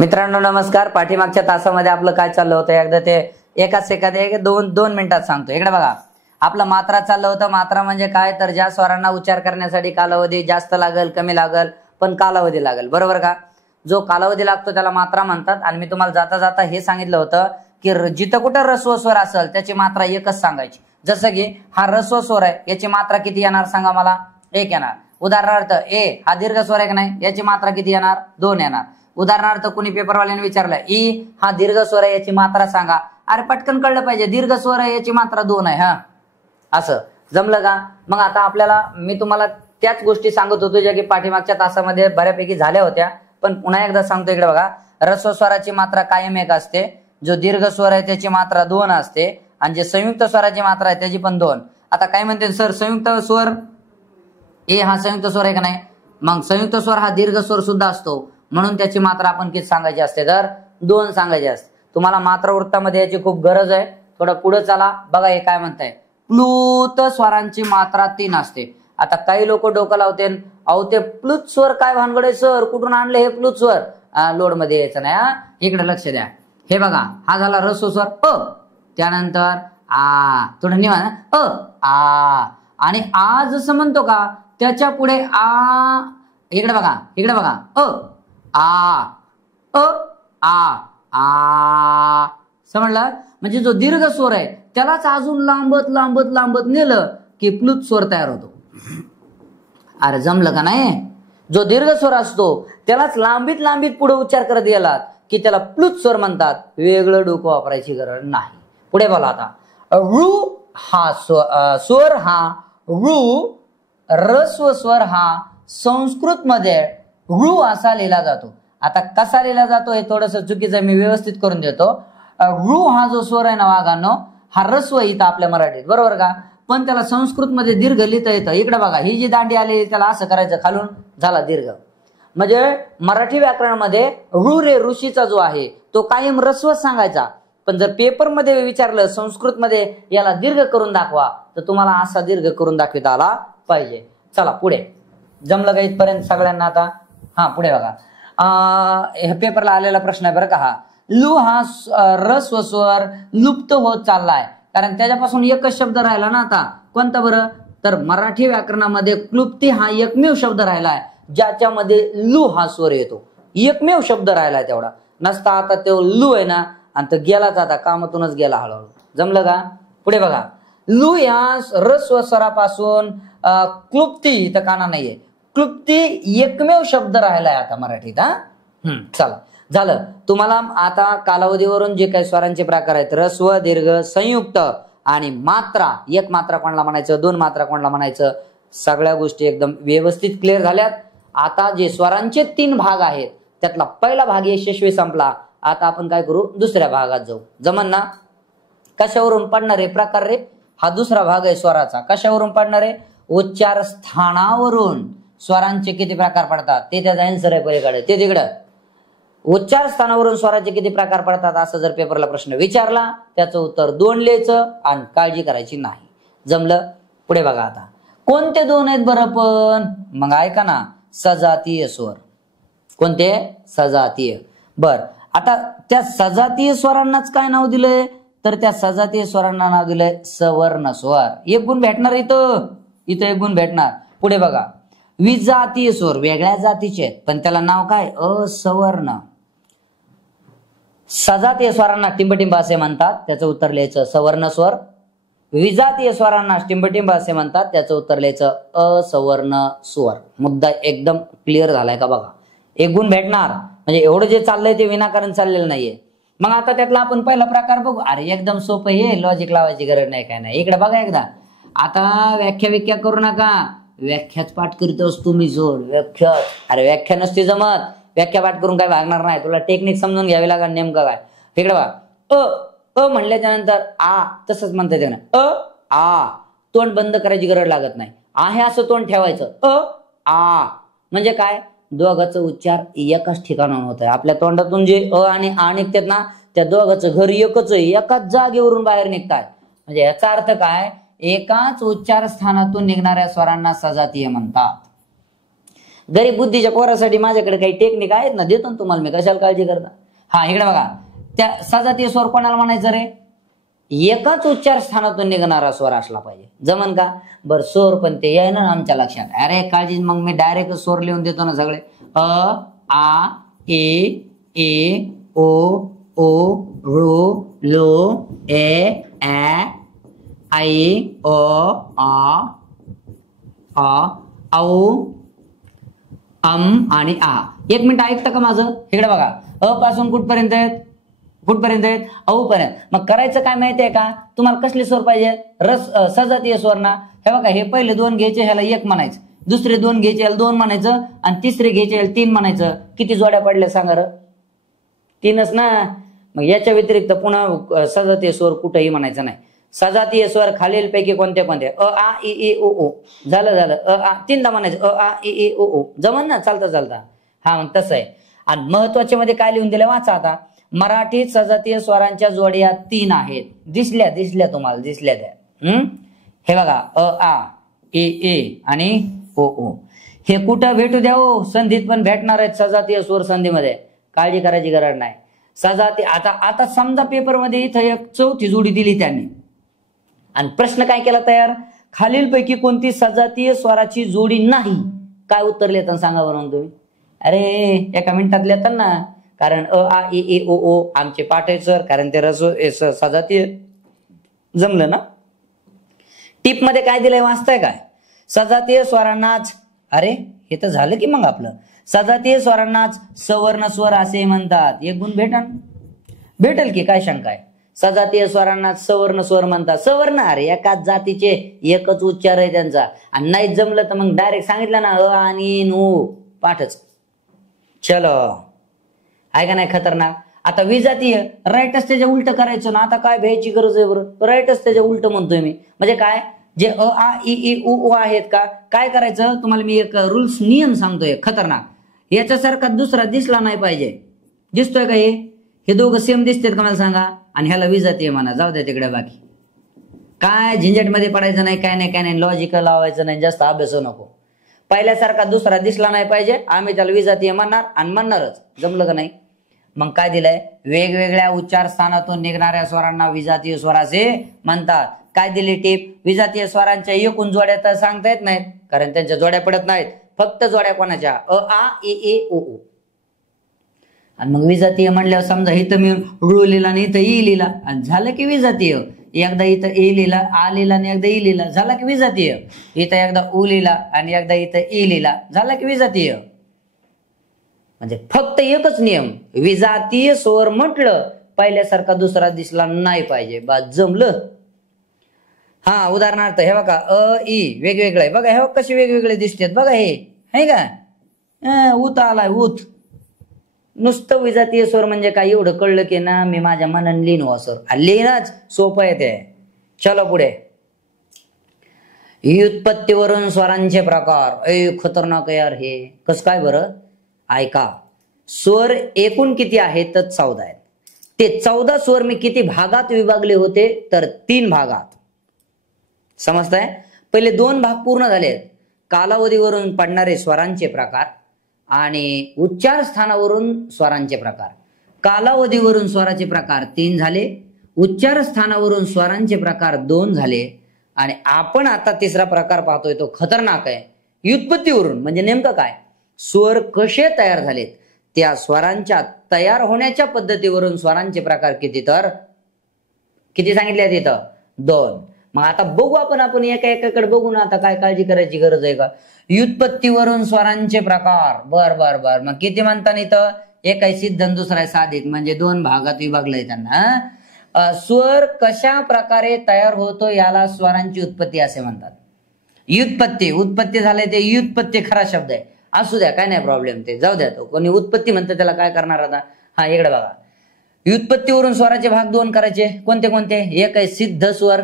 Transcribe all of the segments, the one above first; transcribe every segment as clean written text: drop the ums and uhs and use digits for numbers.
मित्रांनो नमस्कार. पाठीमागच्या तासामध्ये आपलं काय चाललं होतं एकदा ते एका दोन मिनिटात सांगतो. इकडे बघा, आपलं मात्रा चाललं होतं. मात्रा म्हणजे काय, तर ज्या स्वरांना उच्चार करण्यासाठी कालावधी जास्त लागेल कमी लागेल पण कालावधी लागेल, बरोबर का. जो कालावधी लागतो त्याला मात्रा म्हणतात. आणि मी तुम्हाला जाता जाता हे सांगितलं होतं की जिथं कुठं ऱ्हस्व स्वर असेल त्याची मात्रा एकच सांगायची. जसं की हा ऱ्हस्व स्वर आहे, याची मात्रा किती येणार सांगा मला, 1 येणार. उदाहरणार्थ ए हा दीर्घ स्वर आहे की नाही, याची मात्रा किती येणार, 2 येणार. उदाहरणार्थ कुणी पेपरवाल्याने विचारलं ई हा दीर्घ स्वर आहे, याची मात्रा सांगा. अरे पटकन कळलं पाहिजे, दीर्घ स्वर आहे याची मात्रा 2 आहे. हा असं जमलं का. मग आता आपल्याला मी तुम्हाला त्याच गोष्टी सांगत होतो ज्या की पाठीमागच्या तासामध्ये बऱ्यापैकी झाल्या होत्या, पण पुन्हा एकदा सांगतो. इकडे बघा, ऱ्हस्व स्वराची मात्रा कायम 1 असते. जो दीर्घ स्वर आहे त्याची मात्रा 2 असते आणि जे संयुक्त स्वराची मात्रा आहे त्याची पण 2. आता काय म्हणते सर, संयुक्त स्वर ए हा संयुक्त स्वर आहे का नाही, मग संयुक्त स्वर हा दीर्घ स्वर सुद्धा असतो, म्हणून त्याची मात्रा आपण किती सांगायची असते, तर 2 सांगायची असते. तुम्हाला मात्रा वृत्तामध्ये याची खूप गरज आहे. थोडं पुढे चला बघा, हे काय म्हणताय, प्लुत स्वरांची मात्रा 3 असते. आता काही लोक डोकं लावते, अहो ते प्लुत स्वर काय भानगडे सर, कुठून आणले हे प्लुत स्वर. लोड मध्ये यायचं नाही. इकडे लक्ष द्या. हे बघा, हा झाला ऱ्हस्व स्वर अ, त्यानंतर आ, थोडं निवांत आ, आणि आ जसं म्हणतो का त्याच्या पुढे आ. इकडे बघा अ आ अ आ आ, समजलं. म्हणजे जो दीर्घ स्वर आहे त्यालाच अजून लांबत नेलं की प्लुत स्वर तयार होतो. अरे जमलं का नाही. जो दीर्घ स्वर असतो त्यालाच लांबीत पुढे उच्चार करत गेलात की त्याला प्लुत स्वर म्हणतात. वेगळं डोकं वापरायची गरज नाही. पुढे बोला आता. रू हा स्वर हा रू, ऱ्हस्व स्वर हा संस्कृत मध्ये रू असा लिहिला जातो. आता कसा लिहिला जातो हे थोडस चुकीचं, मी व्यवस्थित करून देतो. रू हा जो स्वर आहे ना वागानो, हा ऱ्हस्व इथं आपल्या मराठीत, बरोबर का, पण त्याला संस्कृत मध्ये दीर्घ लिहिता येतं. इकडे बघा, ही जी दांडी आलेली त्याला असं करायचं, खालून झाला दीर्घ. म्हणजे मराठी व्याकरणामध्ये रू रे ऋषीचा जो आहे तो कायम ऱ्हस्व सांगायचा, पण जर पेपर मध्ये विचारलं संस्कृत मध्ये याला दीर्घ करून दाखवा तर तुम्हाला असा दीर्घ करून दाखविता आला पाहिजे. चला पुढे, जमलं का इथपर्यंत सगळ्यांना. आता हा पुढे बघा, पेपरला आलेला प्रश्न आहे बरं का. हा लू हा ऱ्हस्व स्वर लुप्त होत चाललाय, कारण त्याच्यापासून एकच शब्द राहिला ना. आता कोणता बरं, तर मराठी व्याकरणामध्ये क्लुप्ती हा एकमेव शब्द राहिलाय ज्याच्यामध्ये लू हा स्वर येतो. एकमेव शब्द राहिलाय तेवढा, नसता आता तो लू आहे ना, आणि तो गेलाच, आता कामातूनच गेला हळूहळू. जमलं का. पुढे बघा, लू या ऱ्हस्व स्वरापासून क्लुप्ती तर काना नाहीये, क्लुप्ती एकमेव शब्द राहिलाय आता मराठीत. चला झालं. तुम्हाला आता कालावधीवरून जे काही स्वरांचे प्रकार आहेत, ऱ्हस्व, दीर्घ, संयुक्त आणि मात्रा, 1 मात्रा कोणाला म्हणायचं, 2 मात्रा कोणाला म्हणायचं, सगळ्या गोष्टी एकदम व्यवस्थित क्लिअर झाल्यात. आता जे स्वरांचे 3 भाग आहेत त्यातला पहिला भाग यशस्वी संपला. आता आपण काय करू, दुसऱ्या भागात जाऊ. जमन ना. कशावरून पडणार आहे प्रकार रे, हा दुसरा भाग आहे स्वराचा. कशावरून पडणार आहे, उच्चार स्थानावरून स्वरांचे किती प्रकार पडतात ते त्याचा आन्सर आहे पलीकडे, ते तिकडं. उच्चार स्थानावरून स्वराचे किती प्रकार पडतात असं जर पेपरला प्रश्न विचारला त्याचं उत्तर 2 लिहायचं आणि काळजी करायची नाही. जमलं. पुढे बघा, आता कोणते 2 आहेत बरं, पण मग ऐका ना, सजातीय स्वर. कोणते, सजातीय. बर, आता त्या सजातीय स्वरांनाच काय नाव दिलंय, तर त्या सजातीय स्वरांना नाव दिलंय सवर्ण स्वर. 1 गुण भेटणार इथं 1 गुण भेटणार. पुढे बघा, विजातीय स्वर वेगळ्या जातीचे आहेत पण त्याला नाव काय, असवर्ण. सजातीय स्वरांना टिंबटिंब असे म्हणतात, त्याचं उत्तर लिहायचं सवर्ण स्वर. विजातीय स्वरांना टिंबटिंब असे म्हणतात, त्याचं उत्तर लिहायचं असवर्ण स्वर. मुद्दा एकदम क्लिअर झालाय का बघा. 1 गुण भेटणार. म्हणजे एवढं जे चाललंय ते विनाकारण चाललेलं नाहीये. मग आता त्यातला आपण पहिला प्रकार बघू. अरे एकदम सोपं, हे लॉजिक लावायची गरज नाही, काय नाही. इकडे बघा एकदा. आता व्याख्या करू नका, व्याख्याच पाठ करीत असतो मी जोड व्याख्या. अरे व्याख्या नसते जमत, व्याख्या पाठ करून काय भागणार नाही. तुला टेक्निक समजून घ्यावी लागेल नेमकं काय. इकडे बघा, अ म्हणल्याच्या नंतर आ तसंच म्हणता येते ना, आ. तोंड बंद करायची गरज लागत नाही. आहे असं तोंड ठेवायचं. आ म्हणजे काय, दोघांचं उच्चार एकाच ठिकाणाहून होत आहे. आपल्या तोंडातून जे आणि आ निघतात ना, त्या दोघांचं घर एकच आहे, एकाच जागेवरून बाहेर निघतात. म्हणजे याचा अर्थ काय, एकाच उच्चार स्थानातून निघणाऱ्या स्वरांना सजातीय म्हणतात. गरीब बुद्धीच्या पोरासाठी माझ्याकडे काही टेक्निक आहेत ना, देतो ना तुम्हाला मी, कशाला काळजी करता. हा इकडे बघा, त्या सजातीय स्वर कोणाला म्हणायचं रे? एकाच उच्चार स्थानातून निघणारा स्वर असला पाहिजे. जमन का? बर स्वर पण ते आहे ना आमच्या लक्षात. अरे काळजी, मग मी डायरेक्ट स्वर लिहून देतो ना सगळे. अ आ ए ओ ओ ऋ लो ए ऐ ओ आ औ आणि आ. एक मिनिट ऐकतं का माझं? इकडे बघा, अ पासून कुठपर्यंत आहेत? कुठपर्यंत आहेत? औ पर्यंत. मग करायचं काय माहितीये का तुम्हाला? कसले स्वर पाहिजे? सजातीय स्वर ना. हे बघा, हे पहिले दोन घ्यायचे, ह्याला एक म्हणायचं. दुसरे दोन घ्यायचे, ह्याला दोन म्हणायचं. आणि तिसरे घ्यायचे, ह्याला तीन म्हणायचं. किती जोड्या पडल्या सांगा र? तीनच ना. मग याच्या व्यतिरिक्त पुन्हा सजातीय स्वर कुठेही म्हणायचं नाही. सजातीय स्वर खालीलपैकी कोणते कोणते? अ आ इ ओ. झालं. अ आ तीनदा म्हणायचं. अ आ इ ओ. जमन ना चालता. हा मग तसं आहे. आणि महत्वाच्या मध्ये काय लिहून दिलं वाचा आता. मराठीत सजातीय स्वरांच्या जोड्या 3 आहेत. दिसल्या तुम्हाला, दिसल्या त्या. हे बघा, अ आ ए आणि ओ. हे कुठं भेटू द्या हो, संधीत पण भेटणार आहेत सजातीय स्वर संधीमध्ये. काळजी करायची गरज नाही. सजातीय आता समजा पेपरमध्ये इथं एक चौथी जोडी दिली त्यांनी, आणि प्रश्न काय केला तयार? खालीलपैकी कोणती सजातीय स्वराची जोडी नाही? काय उत्तर लिहिताना सांगा बरं तुम्ही? अरे एका मिनिटात लिहितात ना. कारण अ आ इ ओ आमचे पाठ सर, कारण ते सजातीय. जमलं ना? टिप मध्ये काय दिलंय वाचताय काय? सजातीय स्वरांनाच, अरे हे तर झालं की मग आपलं. सजातीय स्वरांनाच सवर्ण स्वर असे म्हणतात. एक गुण भेटेल की, काय शंका आहे? सजातीय स्वरांना सवर्ण स्वर म्हणतात. सवर्ण अरे एकाच जातीचे एकच उच्चार आहे त्यांचा. आणि नाही जमलं तर मग डायरेक्ट सांगितलं ना, अ आणि नो पाठच. चलो, आहे का नाही खतरनाक? आता विजातीय राईटच त्याच्या उलट करायचं ना. आता काय भ्यायची गरज आहे बरं? राईटच त्याच्या उलट म्हणतोय मी. म्हणजे काय? जे अ आ इ ओ आहेत का, काय करायचं तुम्हाला मी एक रूल्स नियम सांगतोय खतरनाक. याच्यासारखा दुसरा दिसला नाही पाहिजे. दिसतोय का? हे दोघं सेम दिसतात का मला सांगा? आणि ह्याला विजातीय म्हणा. जाऊ द्या तिकडे. बाकी काय झंझटमध्ये पडायचं नाही, काय नाही. लॉजिकल लावायचं नाही, जास्त अभ्यास नको. पहिल्यासारखा दुसरा दिसला नाही पाहिजे. आम्ही त्याला विजातीय म्हणणार आणि म्हणणारच. जमलं का नाही? मग काय दिलंय? वेगवेगळ्या उच्चार स्थानातून निघणाऱ्या स्वरांना विजातीय स्वर असे म्हणतात. काय दिली टिप? विजातीय स्वरांच्या एकूण जोड्या तर सांगता येत नाहीत, कारण त्यांच्या जोड्या पडत नाहीत. फक्त जोड्या कोणाच्या? अ आ इ ओ. आणि मग विजातीय म्हणल्यावर समजा इथं मी ऋ लिहिला आणि इथं ई लिहिला, आणि झालं की विजातीय. एकदा इथं ए लिहिला, आ लिहिला आणि एकदा ई लिहिला, झाला की विजातीय. इथं एकदा उ लिहिला आणि एकदा इथं ई लिहिला, झाला की विजातीय. म्हणजे फक्त एकच नियम, विजातीय स्वर म्हटलं पहिल्यासारखा दुसरा दिसला नाही पाहिजे. बा जमलं. हा उदाहरणार्थ हे बघा, अ ई वेगवेगळे बघा, हे कसे वेगवेगळे दिसतात बघा. हे आहे का? उत आलाय उत. नुसतं विजातीय स्वर म्हणजे काय एवढं कळलं की ना, मी माझ्या मनाने लिहिन वा स्वर लिहिणंच सोपं आहे ते. चलो पुढे. व्युत्पत्तीवरून स्वरांचे प्रकार. खतरनाक यार हे. कस काय बरं? ऐका. स्वर एकूण किती आहेत? तर 14 आहेत. ते 14 स्वर मी किती भागात विभागले होते? तर 3 भागात. समजताय? पहिले 2 भाग पूर्ण झाले. कालावधीवरून पडणारे स्वरांचे प्रकार आणि उच्चार स्थानावरून स्वरांचे प्रकार. कालावधीवरून स्वराचे प्रकार 3 झाले. उच्चार स्थानावरून स्वरांचे प्रकार 2 झाले. आणि आपण आता तिसरा प्रकार पाहतोय, तो खतरनाक आहे. व्युत्पत्तीवरून म्हणजे नेमकं काय? स्वर कसे तयार झालेत, त्या स्वरांच्या तयार होण्याच्या पद्धतीवरून स्वरांचे प्रकार किती? तर किती सांगितले तिथं? 2. मग आता बघू आपण एकाकडे बघू ना. आता काय काळजी करायची गरज आहे का? व्युत्पत्तीवरून स्वरांचे प्रकार. बर. मग किती म्हणता? इथं एक आहे सिद्ध आणि दुसरा आहे साधित, म्हणजे 2 भागात विभागलंय त्यांना. स्वर कशा प्रकारे तयार होतो याला स्वरांची उत्पत्ती असे म्हणतात. उत्पत्ती झाले ते व्युत्पत्ती खरा शब्द आहे. असू द्या, काय नाही प्रॉब्लेम, ते जाऊ द्या. तो कोणी उत्पत्ती म्हणतं त्याला काय करणार आता? हा इकडे बघा. व्युत्पत्तीवरून स्वराचे भाग 2 करायचे. कोणते कोणते? एक आहे सिद्ध स्वर,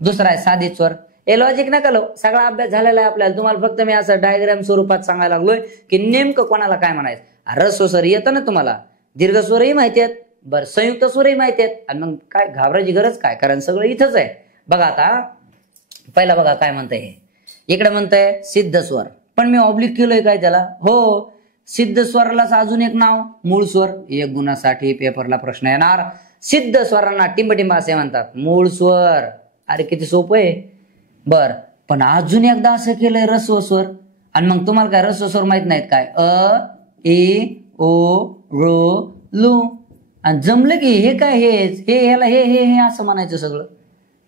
दुसरा आहे साधित स्वर. हे लॉजिक नका लो, सगळा अभ्यास झालेला आहे आपल्याला. तुम्हाला फक्त मी असं डायग्राम स्वरूपात सांगायला लागलोय की नेमकं कोणाला काय म्हणायचं. रस्व स्वर येतं ना तुम्हाला, दीर्घ स्वरही माहिती आहेत, बरं संयुक्त स्वरही माहिती आहेत. आणि मग काय घाबरायची गरज काय? कारण सगळं इथंच आहे. बघा आता पहिला बघा काय म्हणतंय हे. इकडे म्हणतंय सिद्ध स्वर. पण मी ऑब्लिक केलंय काय त्याला? हो, सिद्ध स्वरालाच अजून एक नाव मूळ स्वर. 1 गुणासाठी पेपरला प्रश्न येणार. सिद्ध स्वरांना टिंबटिंब असे म्हणतात, मूळ स्वर. अरे किती सोपं आहे. बर, पण अजून एकदा असं केलंय रस्व स्वर. आणि मग तुम्हाला काय रस्व स्वर माहित नाहीत काय? अ, ए, ओ, रो, लू. आणि जमलं की हे काय हेच हे ह्याला हे हे हे असं म्हणायचं सगळं.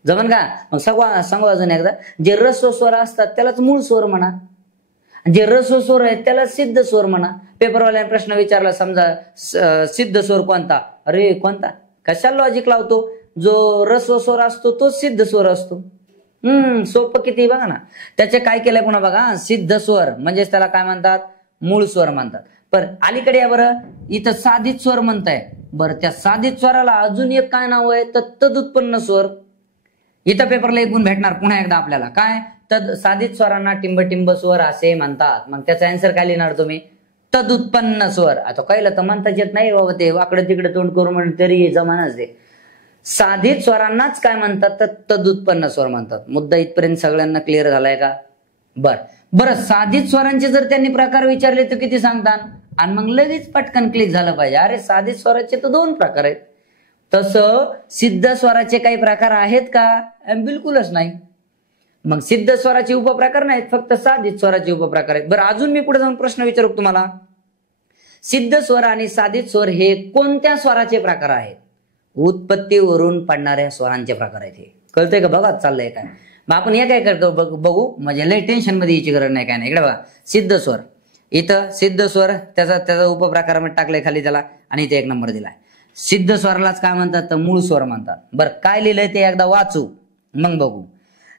जमन का? मग सांगू अजून एकदा. जे रस्व स्वर असतात त्यालाच मूळ स्वर म्हणा. जे रस्व स्वर आहेत त्याला सिद्ध स्वर म्हणा. पेपरवाल्याने प्रश्न विचारला समजा सिद्ध स्वर कोणता? अरे कोणता? कशाला लॉजिक लावतो? जो रस्व स्वर असतो तोच सिद्ध स्वर असतो. सोपं किती बघा ना. त्याचे काय केलंय पुन्हा बघा. सिद्ध स्वर म्हणजेच त्याला काय म्हणतात? मूळ स्वर म्हणतात. पण अलीकडे या बरं, इथं साधित स्वर म्हणताय. बरं, त्या साधित स्वराला अजून एक काय नाव आहे? तदुत्पन्न स्वर. इथं पेपरला एक गुण भेटणार पुन्हा एकदा आपल्याला. काय? साधित स्वरांना टिंबटिंब स्वर असे म्हणतात. मग त्याचा आन्सर काय लिहिणार तुम्ही? तदुत्पन्न स्वर. आता कळलं तर म्हणताच येत नाही बाबा, ते वाकडे तिकडे तोंड करू म्हणून तरी जमानाच दे. साधित स्वरांनाच काय म्हणतात? तर तदुत्पन्न स्वर म्हणतात. मुद्दा इथपर्यंत सगळ्यांना क्लिअर झालाय का? बरं, साधित स्वरांचे जर त्यांनी प्रकार विचारले तर किती सांगतात? आणि मग लगेच पटकन क्लिक झालं पाहिजे. अरे साधित स्वराचे तर 2 प्रकार आहेत. तसं सिद्ध स्वराचे काही प्रकार आहेत का? बिलकुलच नाही. मग सिद्ध स्वराचे उपप्रकार नाहीत, फक्त साधित स्वराचे उपप्रकार आहेत. बरं, अजून मी पुढे जाऊन प्रश्न विचारू तुम्हाला. सिद्ध स्वर आणि साधित स्वर हे कोणत्या स्वराचे प्रकार आहेत? उत्पत्तीवरून पडणाऱ्या स्वरांचे प्रकार आहेत. हे कळतंय का? बघा चाललंय काय. मग आपण हे काय करतो बघू, म्हणजे लय टेन्शन मध्ये यायची गरज नाही, काय नाही. इकडे बघा, सिद्ध स्वर. इथं सिद्ध स्वर त्याचा उपप्रकार मध्ये टाकलाय खाली त्याला, आणि इथे 1 नंबर दिलाय. सिद्ध स्वरालाच काय म्हणतात? तर मूळ स्वर म्हणतात. बरं, काय लिहिलंय ते एकदा वाचू मग बघू.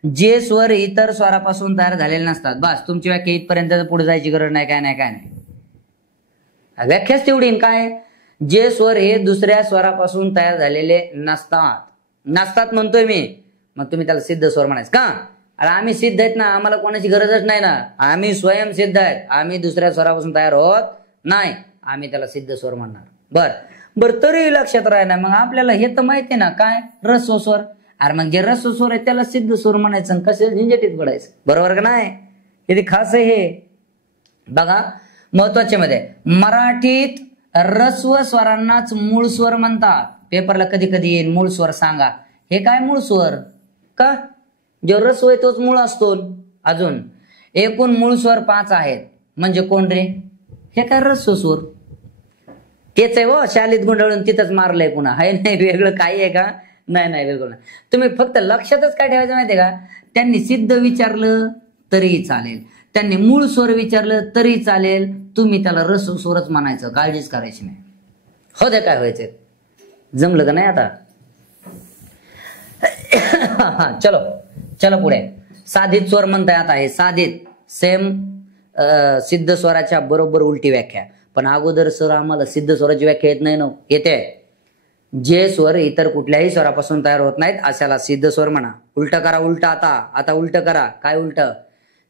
जे स्वर इतर स्वरापासून तयार झालेले नसतात. बस, तुमची व्याख्या इथपर्यंत पुढे जायची गरज नाही, काय नाही. व्याख्याच तेवढी. काय? जे स्वर हे दुसऱ्या स्वरापासून तयार झालेले नसतात म्हणतोय मी. मग तुम्ही त्याला सिद्ध स्वर म्हणायचं का? अरे आम्ही सिद्ध आहेत ना, आम्हाला कोणाची गरजच नाही ना. आम्ही स्वयंसिद्ध आहेत. आम्ही दुसऱ्या स्वरापासून तयार होत नाही. आम्ही त्याला सिद्ध स्वर म्हणणार. बरं, तरी लक्षात राहिना. मग आपल्याला हे तर माहिती ना काय? रस्व स्वर. अरे मग जे रस्व स्वर आहे त्याला सिद्ध स्वर म्हणायचं, कसे झंझटीत पडायचं. बरोबर का नाही? किती खास आहे हे बघा. महत्वाचे मध्ये मराठीत रस्व स्वरांनाच मूळ स्वर म्हणतात. पेपरला कधी कधी येईल मूळ स्वर सांगा. हे काय मूळ स्वर? का? जो रस्व आहे तोच मूळ असतो. अजून एकूण मूळ स्वर 5 आहेत. म्हणजे कोण रे? हे काय रस्व स्वर. तेच आहे व शालीत गुंडाळून तिथंच मारलंय पुन्हा. हाय नाही वेगळं काही आहे का? नाही बिलकुल नाही. तुम्ही फक्त लक्षातच काय ठेवायचं माहितीये का? त्यांनी सिद्ध विचारलं तरीही चालेल, त्यांनी मूळ स्वर विचारलं तरी चालेल, तुम्ही त्याला रस्व स्वरच म्हणायचं, काळजीच करायची नाही. हो दे काय व्हायचं. जमलं का नाही आता? चलो पुढे. साधित स्वर म्हणताय आता. हे साधित सेम सिद्ध स्वराच्या बरोबर उलटी व्याख्या. पण अगोदर सर आम्हाला सिद्ध स्वराची व्याख्या येत नाही ना. येते. जे स्वर इतर कुठल्याही स्वरापासून तयार होत नाहीत अशाला सिद्ध स्वर म्हणा. उलट करा. उलट आता उलट करा. काय उलट?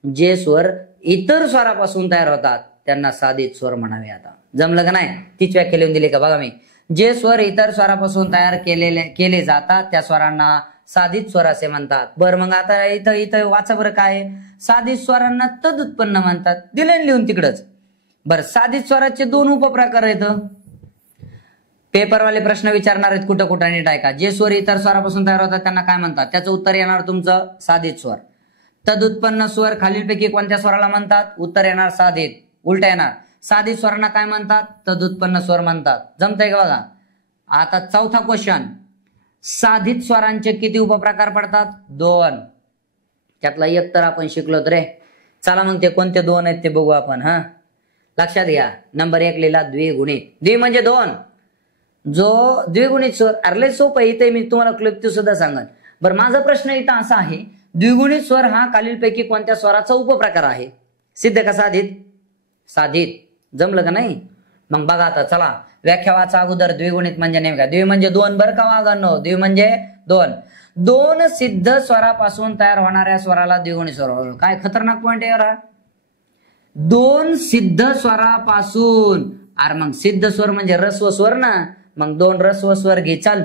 जे स्वर इतर स्वरापासून तयार होतात त्यांना साधित स्वर म्हणावे. आता जमलं का नाही? तीच व्याख्या लिहून दिली का बघा मी. जे स्वर इतर स्वरापासून तयार केले जातात त्या स्वरांना साधित स्वर असे म्हणतात. बरं, मग आता इथं वाचा बरं काय? साधित स्वरांना तदुत्पन्न म्हणतात. दिले लिहून तिकडच. बरं, साधित स्वराचे 2 उपप्रकार आहेत. पेपरवाले प्रश्न विचारणार आहेत कुठं नीट ऐका. जे स्वर इतर स्वरापासून तयार होतात त्यांना काय म्हणतात? त्याचं उत्तर येणार तुमचं साधित स्वर. तदुत्पन्न स्वर खालीलपैकी कोणत्या स्वराला म्हणतात? उत्तर येणार साधित. उलट येणार. साधित स्वरांना काय म्हणतात? तदुत्पन्न स्वर म्हणतात. जमतंय का बघा. आता चौथा क्वेश्चन. साधित स्वरांचे किती उपप्रकार पडतात? 2. त्यातला एक तर आपण शिकलोत रे. चला मग ते कोणते 2 आहेत ते बघू आपण. लक्षात घ्या. नंबर 1 लिहिला द्विगुणित. द्वि म्हणजे 2. जो द्विगुणित स्वर. अरे सोपं आहे. इथे मी तुम्हाला क्लृप्ती सुद्धा सांगेन. बरं, माझा प्रश्न इथं असा आहे, द्विगुणित स्वर हा खालीलपैकी कोणत्या स्वराचा उपप्रकार आहे? सिद्ध का साधित? साधित. जमलं का नाही? मग बघा आता चला व्याख्या वाचा अगोदर. द्विगुणित म्हणजे नेमका. द्वि म्हणजे 2 बरं का वागांनो. द्वि म्हणजे 2 सिद्ध स्वरापासून तयार होणाऱ्या स्वराला द्विगुणित स्वर. काय खतरनाक पॉइंट आहे. 2 सिद्ध स्वरापासून. अरे मग सिद्ध स्वर म्हणजे रस्व स्वर ना. मग 2 रस्व स्वर घे. चल,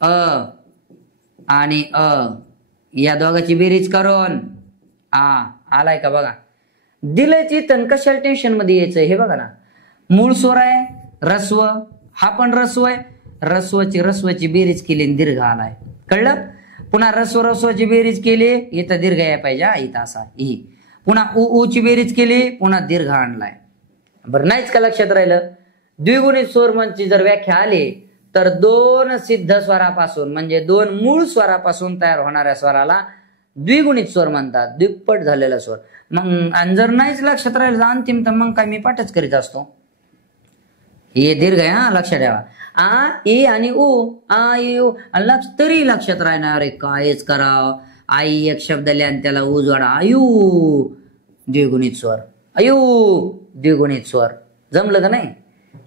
अ आणि अ या दोघांची बेरीज करून आलाय का बघा. दिलंय तन कशाला टेन्शन मध्ये यायचं, हे बघा ना, मूळ स्वर आहे रस्व, हा पण रस्व आहे, रस्वची बेरीज केली दीर्घ आलाय, कळलं. पुन्हा रस्वची बेरीज केली, इथं दीर्घ यायला पाहिजे, इथं असा ही. पुन्हा ची बेरीज केली, पुन्हा दीर्घ आणलाय. बरं नाहीच का लक्षात राहिलं. द्विगुणित स्वरची जर व्याख्या आली तर दोन सिद्ध स्वरापासून म्हणजे दोन मूळ स्वरापासून तयार होणाऱ्या स्वराला द्विगुणित स्वर म्हणतात, द्विपट झालेला स्वर. मग आणि जर नाहीच लक्षात राहिलं अंतिम, तर मग काय मी पाठच करीत असतो. हे दीर्घ आहे हा, लक्षात ठेवा. आ ई आणि उ, आ ई उ, तरी लक्षात राहणार. अरे कायच करावं, आई एक शब्द लिहा आणि त्याला उ जोडा, आयु द्विगुणित स्वर, आयु द्विगुणित स्वर. जमलं का नाही.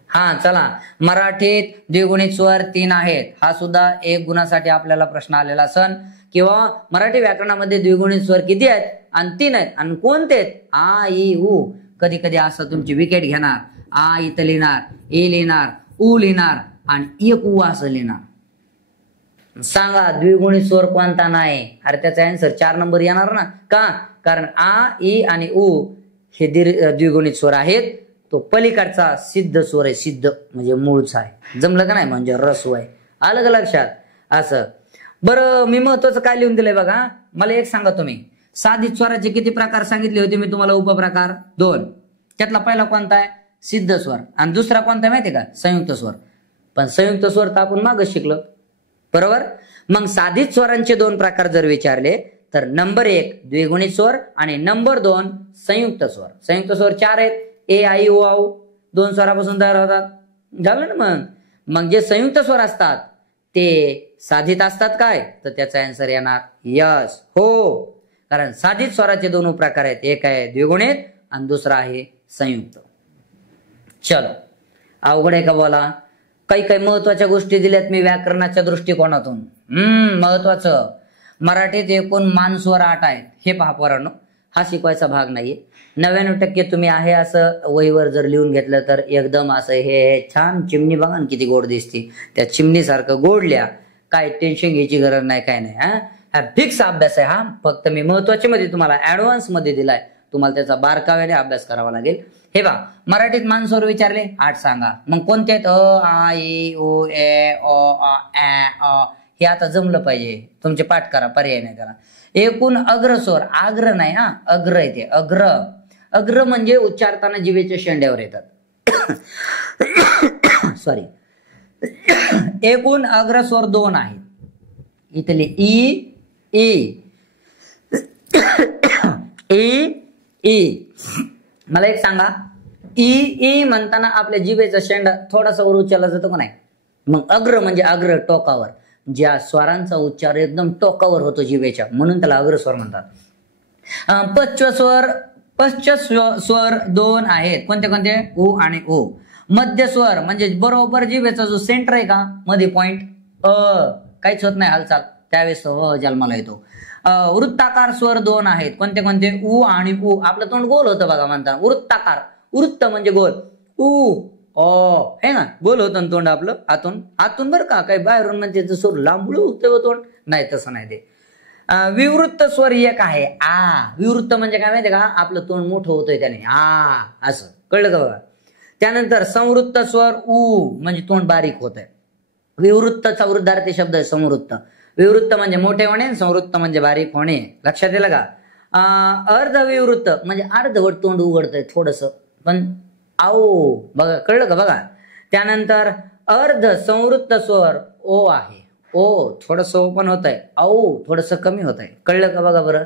हा चला, मराठीत द्विगुणित स्वर 3 आहेत. हा सुद्धा 1 गुणासाठी आपल्याला प्रश्न आलेला असन. किंवा मराठी व्याकरणामध्ये द्विगुणित स्वर किती आहेत आणि 3 आहेत आणि कोणते आहेत, आ ई उ. कधी कधी असं तुमची विकेट घेणार, आ इथं लिहिणार, ए लिहिणार, उ लिहिणार आणि एक उ असं लिहिणार. सांगा द्विगुणित स्वर कोणता नाही. अरे त्याचा आन्सर 4 नंबर येणार ना. का, कारण आ ई आणि उ हे द्विगुणित स्वर आहेत. तो पलीकडचा सिद्ध स्वर आहे, सिद्ध म्हणजे मूळचा आहे. जमलं का नाही, म्हणजे रस्व आहे. आलं का लक्षात. असं. बरं मी महत्वाचं काय लिहून दिलंय बघा. मला एक सांगा तुम्ही, साधित स्वराचे किती प्रकार सांगितले होते मी तुम्हाला, उपप्रकार 2. त्यातला पहिला कोणता आहे, सिद्ध स्वर. आणि दुसरा कोणता माहितीये का, संयुक्त स्वर. पण संयुक्त स्वर तर आपण मागच शिकलो, बरोबर. मग साधित स्वरांचे 2 प्रकार जर विचारले तर नंबर 1 द्विगुणित स्वर आणि नंबर 2 संयुक्त स्वर. संयुक्त स्वर 4 आहेत, ए आई ओ आऊ, 2 स्वरापासून तयार होतात. झालं ना. मग जे संयुक्त स्वर असतात ते साधित असतात काय, तर त्याचा आन्सर येणार यस, हो. कारण साधित स्वराचे 2 प्रकार आहेत, एक आहे द्विगुणित आणि दुसरा आहे संयुक्त. चलो, अवघड आहे का बोला. काही महत्वाच्या गोष्टी दिल्यात मी व्याकरणाच्या दृष्टिकोनातून. महत्वाचं, मराठीत एकूण मानस्वर 8 आहेत. हे पहा पोरांनो, हा शिकवायचा भाग नाहीये. 99% तुम्ही आहे असं वहीवर जर लिहून घेतलं तर एकदम असं हे छान. चिमणी बघा ना किती गोड दिसते, त्या चिमणीसारखं गोडल्या. काय टेन्शन घ्यायची गरज नाही, काय नाही. हा फिक्स अभ्यास आहे. हा फक्त मी महत्वाचे मध्ये तुम्हाला ऍडव्हान्स मध्ये दिलाय, तुम्हाला त्याचा बारकाव्याने अभ्यास करावा लागेल. हे बघा, मराठीत मानस्वर विचारले 8 सांगा. मग कोणते आहेत, अ आ ई ओ ए ओ अ अ. हे आता जमलं पाहिजे, तुमचे पाठ करा, पर्याय नाही त्याला. एकूण अग्रस्वर, आग्र नाही हा, अग्र येते. अग्र, अग्र म्हणजे उच्चारताना जिभेच्या शेंड्यावर येतात. सॉरी. एकूण अग्रस्वर 2 आहेत. इथले ई ई ई ई. मला एक सांगा, ई ई म्हणताना आपल्या जिभेचा शेंडा थोडासा वर उचलला जातो का नाही. मग अग्र म्हणजे अग्र, टोकावर. ज्या स्वरांचा उच्चार एकदम टोकावर होतो जिभेच्या, म्हणून त्याला अग्रस्वर म्हणतात. पश्च स्वर 2 आहेत. कोणते कोणते, उ आणि ओ. मध्य स्वर म्हणजे बरोबर जिभेचा जो सेंटर आहे का, मध्ये पॉइंट, काहीच होत नाही हालचाल, त्यावेळेस जन्माला येतो. वृत्ताकार स्वर 2 आहेत. कोणते कोणते, उ आणि उ. आपलं तोंड गोल होतं बघा म्हणताना, वृत्ताकार. वृत्त म्हणजे गोल, उ ओ हे ना, गोल होतं ना तोंड आपलं आतून, आतून बरं का, काही बाहेरून म्हणजे स्वर लांबळू होतं तोंड नाही, तसं नाही ते. विवृत्त स्वर 1 आहे, आ. विवृत्त म्हणजे काय माहितीये का, आपलं तोंड मोठं होतंय त्याने, आ असं, कळलं का बघा. त्यानंतर संवृत्त स्वर उ म्हणजे तोंड बारीक होत आहे. विवृत्तचा वृद्धार्थी शब्द आहे संवृत्त. विवृत्त म्हणजे मोठे होणे, संवृत्त म्हणजे बारीक होणे. लक्षात येईल का. अर्धविवृत्त म्हणजे अर्धवट तोंड उघडतंय थोडस, पण आओ बघा, कळलं का बघा. त्यानंतर अर्ध संवृत्त स्वर ओ आहे. ओ थोडस ओपन होत आहे, औ थोडस कमी होत आहे. कळलं का बघा बरं.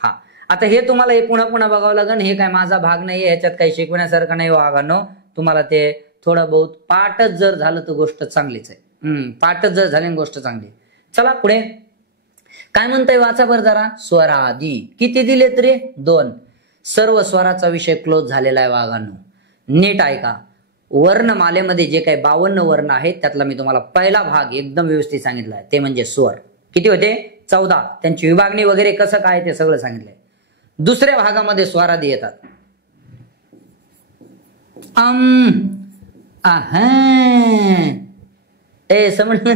हा, आता हे तुम्हाला हे पुन्हा पुन्हा बघावं लागेल. हे काय माझा भाग नाहीये, ह्याच्यात काही शिकवण्यासारखं नाही वागानो. तुम्हाला ते थोडं बहुत पाठच जर झालं तर गोष्ट चांगलीच आहे. पाठच जर झाली गोष्ट चांगली. चला पुढे काय म्हणताय, वाचा बरं जरा. स्वरादी किती दिलेत रे, 2. सर्व स्वराचा विषय क्लोज झालेला आहे वागानो. नीट ऐका. वर्णमालेमध्ये जे काही 52 वर्ण आहेत त्यातला मी तुम्हाला पहिला भाग एकदम व्यवस्थित सांगितलाय, ते म्हणजे स्वर. किती होते, 14. त्यांची विभागणी वगैरे कसं काय ते सगळं सांगितलंय. दुसऱ्या भागामध्ये स्वरादी येतात. समजलं,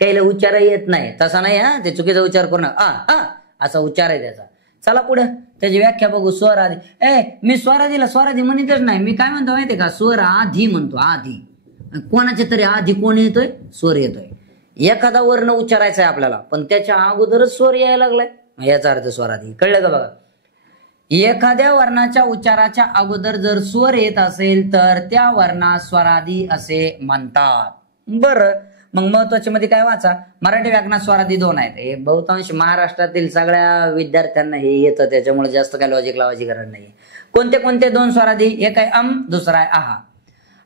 काहीला उच्चार येत नाही, तसा नाही हा, ते चुकीचा उच्चार करू नका. असा उच्चार आहे त्याचा. चला पुढे त्याची व्याख्या बघू. स्वराधी. मी स्वराधीला स्वराधी म्हणतच नाही, मी काय म्हणतो माहितीये का, स्वर आधी म्हणतो. आधी कोणाच्या तरी आधी कोण येतोय, स्वर येतोय. एखादा वर्ण उच्चारायचा आहे आपल्याला, पण त्याच्या अगोदरच स्वर यायला लागलाय, याचा अर्थ स्वराधी. कळलं का बघा. एखाद्या वर्णाच्या उच्चाराच्या अगोदर जर स्वर येत असेल तर त्या वर्णास स्वराधी असे म्हणतात. बरं, मग महत्वाच्या मध्ये काय वाचा. मराठी व्याकरणात स्वराधी 2 आहेत. हे बहुतांश महाराष्ट्रातील सगळ्या विद्यार्थ्यांना हे येतं, त्याच्यामुळे जास्त काय लॉजिक लावायची गरज नाही. कोणते कोणते 2 स्वराधी, एक आहे दुसरा आहे आहा.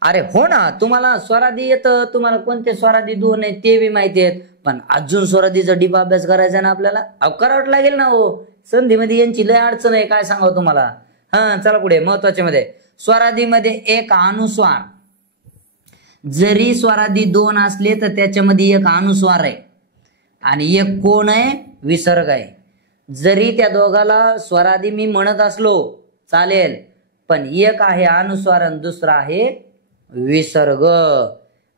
अरे हो ना, तुम्हाला स्वराधी येतं, तुम्हाला कोणते स्वराधी 2 आहेत ते बी माहिती आहेत, पण अजून स्वराधीचा डीप अभ्यास करायचा ना आपल्याला. करावं लागेल ना हो, संधीमध्ये यांची लय अडचण आहे, काय सांगावं तुम्हाला. चला पुढे महत्वाच्या मध्ये. स्वराधीमध्ये एक अनुस्वार, जरी स्वराधी 2 असले तर त्याच्यामध्ये एक अनुस्वार आहे आणि एक कोण आहे, विसर्ग आहे. जरी त्या दोघाला स्वराधी मी म्हणत असलो चालेल, पण एक आहे अनुस्वार आणि दुसरा आहे विसर्ग.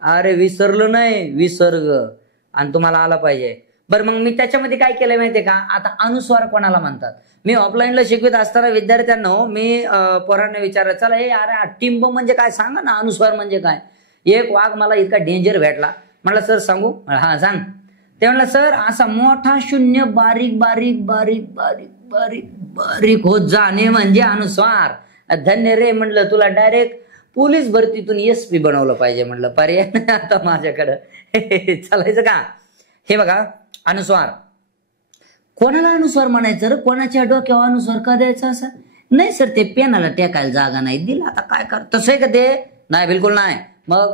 अरे विसरलं नाही, विसर्ग, आणि तुम्हाला आला पाहिजे. बरं, मग मी त्याच्यामध्ये काय केलंय माहितीये का, आता अनुस्वार कोणाला म्हणतात. मी ऑफलाईनला शिकवत असताना विद्यार्थ्यांना मी पोरांना विचारलं, चला हे अरे टिंब म्हणजे काय सांगा ना, अनुस्वार म्हणजे काय. एक वाघ मला इतका डेंजर भेटला, म्हटलं सर सांगू. हा सांग. ते म्हणलं सर असा मोठा शून्य बारीक बारीक बारीक बारीक बारीक बारीक होत जाणे म्हणजे अनुस्वार. धन्य रे म्हणलं, तुला डायरेक्ट पोलीस भरतीतून SP बनवलं पाहिजे. म्हणलं पर्याय नाही आता माझ्याकडं. चालायचं का. हे बघा अनुस्वार. कोणाला अनुस्वार म्हणायचं रे, कोणाच्या डोक्यावर अनुस्वार का द्यायचा असं नाही सर, ते पेनाला टेकायला जागा नाही दिला, आता काय कर. तसं आहे का ते, नाही बिलकुल नाही. मग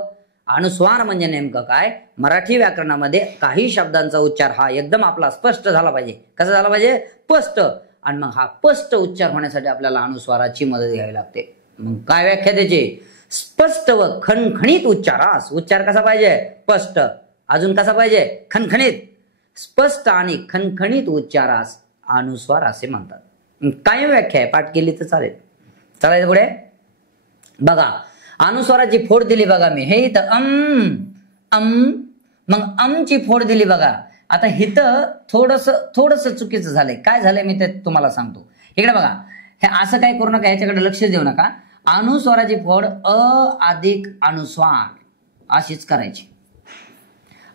अनुस्वार म्हणजे नेमकं काय, मराठी व्याकरणामध्ये काही शब्दांचा उच्चार हा एकदम आपला स्पष्ट झाला पाहिजे. कसा झाला पाहिजे, स्पष्ट. आणि मग हा स्पष्ट उच्चार होण्यासाठी आपल्याला अनुस्वाराची मदत घ्यावी लागते. मग काय व्याख्या त्याची, स्पष्ट व खणखणीत उच्चारास. उच्चार कसा पाहिजे, स्पष्ट. अजून कसा पाहिजे, खणखणीत. स्पष्ट आणि खणखणीत उच्चारास अनुस्वार असे म्हणतात. काय व्याख्या आहे, पाठ केली तर चालेल. चालायचं पुढे बघा. अनुस्वाराची फोड दिली बघा मी, हे इथं मग ची फोड दिली बघा. आता इथं थोडस चुकीचं झालंय. काय झालंय मी ते तुम्हाला सांगतो. इकडे बघा, हे असं काय करू नका, ह्याच्याकडे लक्ष देऊ नका. अनुस्वाराची फोड अधिक अनुस्वार अशीच करायची.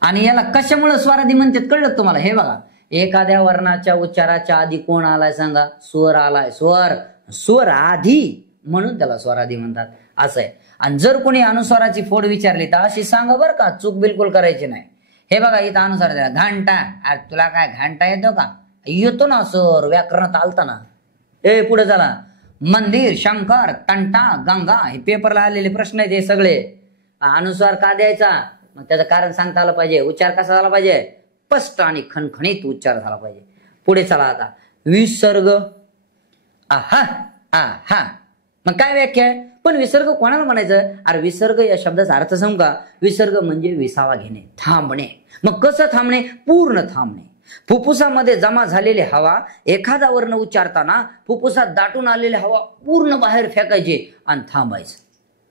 आणि याला कशामुळे स्वराधी म्हणतात कळलं तुम्हाला. हे बघा, एखाद्या वर्णाच्या उच्चाराच्या आधी कोण आलाय सांगा, स्वर आलाय. स्वर आधी म्हणून त्याला स्वराधी म्हणतात, असं आहे. आणि जर कोणी अनुस्वाराची फोड विचारली तर अशी सांगा बरं का, चूक बिलकुल करायची नाही. हे बघा इथं अनुस्वार द्या, घंटा. अरे तुला काय घंटा येतो का, येतो ना सर, व्याकरणात आलता ना. पुढे झाला मंदिर, शंकर, तंटा, गंगा. हे पेपरला आलेले प्रश्न आहेत हे सगळे. अनुस्वार का द्यायचा, मग त्याचं कारण सांगता आलं पाहिजे. उच्चार कसा झाला पाहिजे, स्पष्ट आणि खणखणीत उच्चार झाला पाहिजे. पुढे चला आता. विसर्ग. आहा आहा. मग काय व्याख्या आहे, पण विसर्ग कोणाला म्हणायचं. अरे विसर्ग या शब्दाचा अर्थ सांगू का, विसर्ग म्हणजे विसावा घेणे, थांबणे. मग कसं थांबणे, पूर्ण थांबणे. फुफ्फुसामध्ये जमा झालेली हवा एखादा वर्ण उच्चारताना फुफ्फुसात दाटून आलेली हवा पूर्ण बाहेर फेकायची आणि थांबायचं,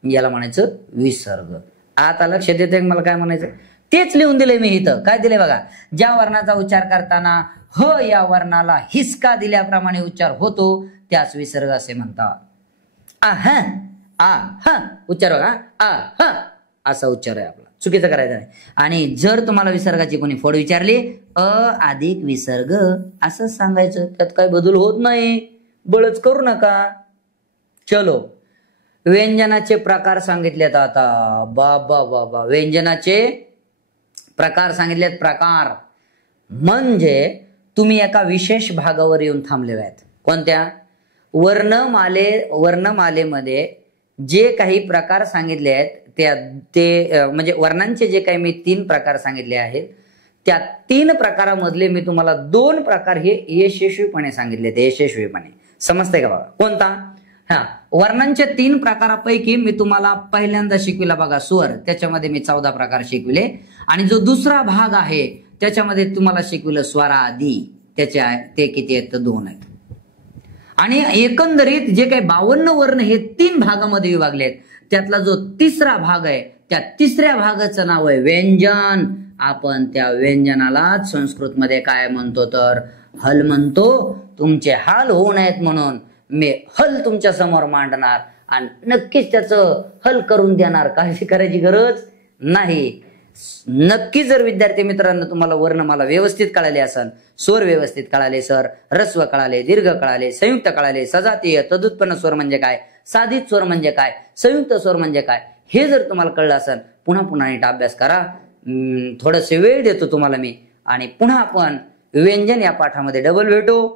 याला म्हणायचं विसर्ग. आता लक्षात येतंय मला काय म्हणायचं, तेच लिहून दिलंय मी इथं. काय दिलंय बघा, ज्या वर्णाचा उच्चार करताना ह या वर्णाला हिसका दिल्याप्रमाणे उच्चार होतो त्यास विसर्ग असे म्हणतात. आहा आहा उच्चार बघा, आहा असा उच्चार आहे आपला, चुकीचं करायचं नाही. आणि जर तुम्हाला विसर्गाची कोणी फोड विचारली, अधिक विसर्ग असं सांगायचं, त्यात काही बदल होत नाही, बळच करू नका. चलो, व्यंजनाचे प्रकार सांगितलेत आता. बाबा बाबा, व्यंजनाचे प्रकार सांगितलेत. प्रकार म्हणजे तुम्ही एका विशेष भागावर येऊन थांबलेले आहेत. कोणत्या, वर्णमालेमध्ये जे काही प्रकार सांगितले आहेत ते म्हणजे वर्णांचे जे काही मी 3 प्रकार सांगितले आहेत, त्या 3 प्रकारामधले मी तुम्हाला 2 प्रकार हे यशस्वीपणे सांगितले. ते यशस्वीपणे समजतंय का बघा. कोणता, वर्णांच्या 3 प्रकारापैकी मी तुम्हाला पहिल्यांदा शिकविला बघा स्वर, त्याच्यामध्ये मी 14 प्रकार शिकविले. आणि जो दुसरा भाग आहे त्याच्यामध्ये तुम्हाला शिकविलं स्वरादी, ते किती आहेत, 2 आहेत. आणि एकंदरीत जे काही 52 वर्ण हे 3 भागामध्ये विभागले आहेत, त्यातला जो तिसरा भाग आहे त्या तिसऱ्या भागाचं नाव आहे व्यंजन. आपण त्या व्यंजनालाच संस्कृतमध्ये काय म्हणतो तर हल म्हणतो तुमचे हाल होऊ नयेत म्हणून मी हल तुमच्या समोर मांडणार आणि नक्कीच त्याचं हल करून देणार, काळजी करायची गरज नाही. नक्की जर विद्यार्थी मित्रांनो तुम्हाला वर्णमाला व्यवस्थित कळाले असेल, स्वर व्यवस्थित कळाले सर, ह्रस्व कळाले, दीर्घ कळाले, संयुक्त कळाले, सजातीय, तदुत्पन्न स्वर म्हणजे काय, साधित स्वर म्हणजे काय, संयुक्त स्वर म्हणजे काय, हे जर तुम्हाला कळलं असेल पुन्हा पुन्हा नीट अभ्यास करा. थोडस वेळ देतो तुम्हाला मी आणि पुन्हा आपण व्यंजन या पाठामध्ये डबल भेटू.